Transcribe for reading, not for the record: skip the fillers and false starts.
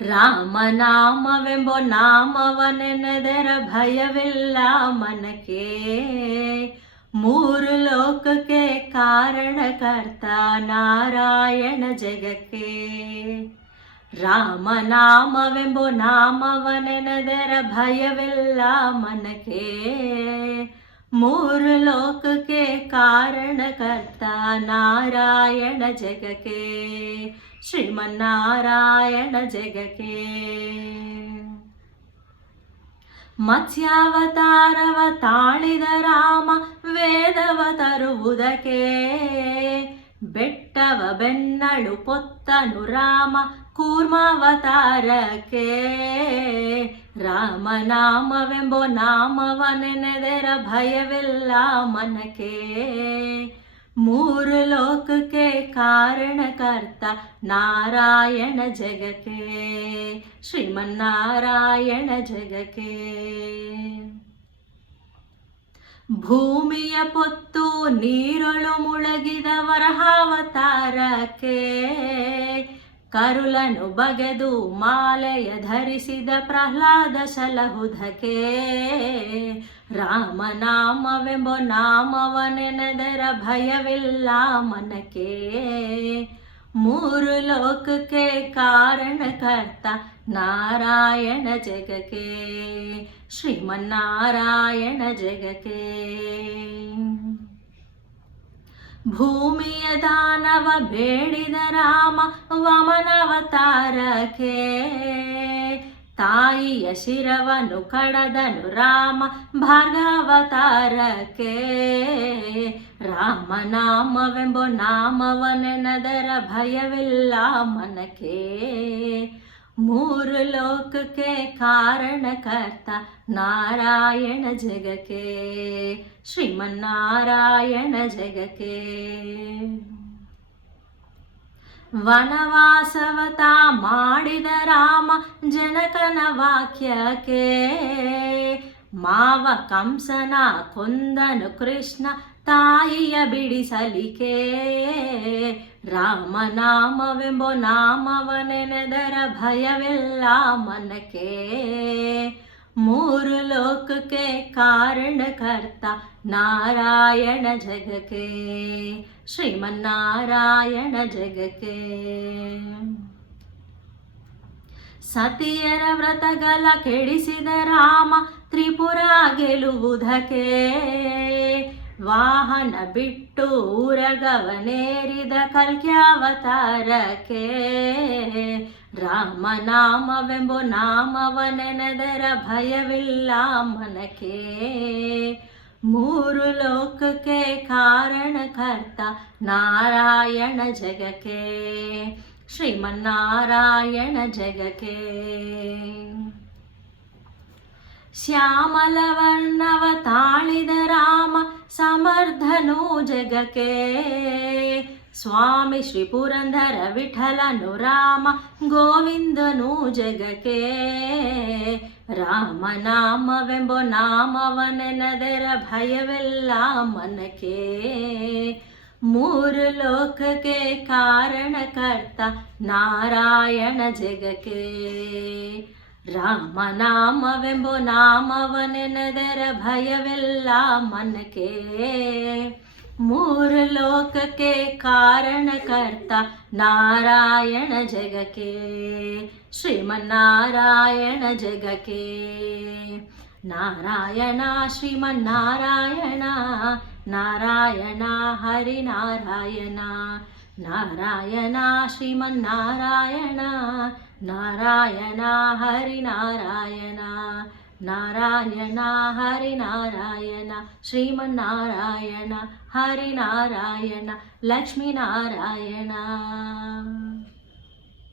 ರಾಮನಾಮವೆಂಬೋ ನಾಮವನೆನೆದರ ಭಯವಿಲ್ಲ ಮನಕ್ಕೆ. ಮೂರು ಲೋಕಕ್ಕೆ ಕಾರಣಕರ್ತ ನಾರಾಯಣ ಜಗಕ್ಕೆ. ರಾಮನಾಮವೆಂಬೋ ನಾಮವನೆನೆದರ ಭಯವಿಲ್ಲ ಮನಕ್ಕೆ. ಮೂರು ಲೋಕಕ್ಕೆ ಕಾರಣಕರ್ತ ನಾರಾಯಣ ಜಗಕ್ಕೆ. ಶ್ರೀಮನ್ನಾರಾಯಣ ಜಗಕ್ಕೆ. ಮತ್ಸ್ಯಾವತಾರವ ತಾಳಿದ ರಾಮ ವೇದವ ತರುವುದಕ್ಕೆ. ಬೆಟ್ಟವ ಬೆನ್ನಳು ಪೊತ್ತನು ರಾಮ ಕೂರ್ಮಾವತಾರಕ್ಕೆ. ರಾಮನಾಮವೆಂಬೋ ನಾಮವನೆನೆದರ ಭಯವಿಲ್ಲ ಮನಕ್ಕೆ. ಮೂರು ಲೋಕಕ್ಕೆ ಕಾರಣಕರ್ತ ನಾರಾಯಣ ಜಗಕ್ಕೆ. ಶ್ರೀಮನ್ನಾರಾಯಣ ಜಗಕ್ಕೆ. ಭೂಮಿಯ ಪೊತ್ತು ನೀರೊಳು ಮುಳಗಿದ ವರಹಾವತಾರಕ್ಕೆ. ಕರುಳನು ಬಗೆದು ಮಾಲೆಯ ಧರಿಸಿದ ಪ್ರಹ್ಲಾದ ಸಲಹುದಕ್ಕೆ. ರಾಮನಾಮವೆಂಬೋ ನಾಮವನೆನೆದರ ಭಯವಿಲ್ಲ ಮನಕ್ಕೆ. ಮೂರು ಲೋಕಕ್ಕೆ ಕಾರಣಕರ್ತ ನಾರಾಯಣ ಜಗಕ್ಕೆ. ಶ್ರೀಮನ್ನಾರಾಯಣ ಜಗಕ್ಕೆ. ಭೂಮಿಯ ದಾನವ ಬೇಡಿದ ರಾಮ ವಾಮನಾವತಾರಕ್ಕೆ. ತಾಯಿಯ ಶಿರವನ್ನು ಕಡದನು ರಾಮ ಭಾರ್ಗವತಾರಕ್ಕೆ. ರಾಮನಾಮವೆಂಬೋ ನಾಮವನೆನೆದರ ಭಯವಿಲ್ಲ ಮನಕ್ಕೆ. ಮೂರು ಲೋಕಕ್ಕೆ ಕಾರಣಕರ್ತ ನಾರಾಯಣ ಜಗಕ್ಕೆ. ಶ್ರೀಮನ್ನಾರಾಯಣ ಜಗಕ್ಕೆ. ವನವಾಸವತ ಮಾಡಿದ ರಾಮ ಜನಕನ ವಾಕ್ಯಕ್ಕೆ. ಮಾವ ಕಂಸನ ಕೊಂದನು ಕೃಷ್ಣ ತಾಯಿಯ ಬಿಡಿಸಲಿಕೆ. ರಾಮನಾಮವೆಂಬೋ ನಾಮವನೆನೆದರ ಭಯವಿಲ್ಲ ಮನಕ್ಕೆ. ಮೂರು ಲೋಕಕ್ಕೆ ಕಾರಣಕರ್ತ ನಾರಾಯಣ ಜಗಕ್ಕೆ. ಶ್ರೀಮನ್ನಾರಾಯಣ ಜಗಕ್ಕೆ. ಸತಿಯರ ವ್ರತಗಳ ಕೆಡಿಸಿದ ರಾಮ ತ್ರಿಪುರ ಗೆಲುವುದಕ್ಕೆ. ವಾಹನ ಬಿಟ್ಟು ಊರಗವನೇರಿದ ಕಲ್ಕ್ಯಾವತಾರಕ್ಕೆ. ರಾಮನಾಮವೆಂಬೋ ನಾಮವನೆನೆದರ ಭಯವಿಲ್ಲ ಮನಕ್ಕೆ. ಮೂರು ಲೋಕಕ್ಕೆ ಕಾರಣಕರ್ತ ನಾರಾಯಣ ಜಗಕ್ಕೆ. ಶ್ರೀಮನ್ನಾರಾಯಣ ಜಗಕ್ಕೆ. ಶ್ಯಾಮಲ ವರ್ಣವ ತಾಳಿದ ರಾಮ ಸಮರ್ಥನು ಜಗಕ್ಕೆ. ಸ್ವಾಮಿ ಶ್ರೀ ಪುರಂದರ ವಿಠಲನು ರಾಮ ಗೋವಿಂದನು ಜಗಕ್ಕೆ. ರಾಮನಾಮವೆಂಬೋ ನಾಮವನೆನೆದರ ಭಯವಿಲ್ಲ ಮನಕ್ಕೆ. ಮೂರು ಲೋಕಕ್ಕೆ ಕಾರಣಕರ್ತ ನಾರಾಯಣ ಜಗಕ್ಕೆ. ರಾಮನಾಮವೆಂಬೋ ನಾಮವನೆನೆದರ ಭಯವಿಲ್ಲ ಮನಕ್ಕೆ. ಮೂರು ಲೋಕಕ್ಕೆ ಕಾರಣಕರ್ತ ನಾರಾಯಣ ಜಗಕ್ಕೆ. ಶ್ರೀಮನ್ನಾರಾಯಣ ಜಗಕ್ಕೆ. ನಾರಾಯಣ ಶ್ರೀಮನ್ನಾರಾಯಣ ನಾರಾಯಣ ಹರಿನಾರಾಯಣ. ನಾರಾಯಣ ಶ್ರೀಮನ್ನಾರಾಯಣ ನಾರಾಯಣ ಹರಿನಾರಾಯಣ. ನಾರಾಯಣ ಹರಿನಾರಾಯಣ ಶ್ರೀಮನ್ನಾರಾಯಣ ಹರಿನಾರಾಯಣ ಲಕ್ಷ್ಮೀನಾರಾಯಣ.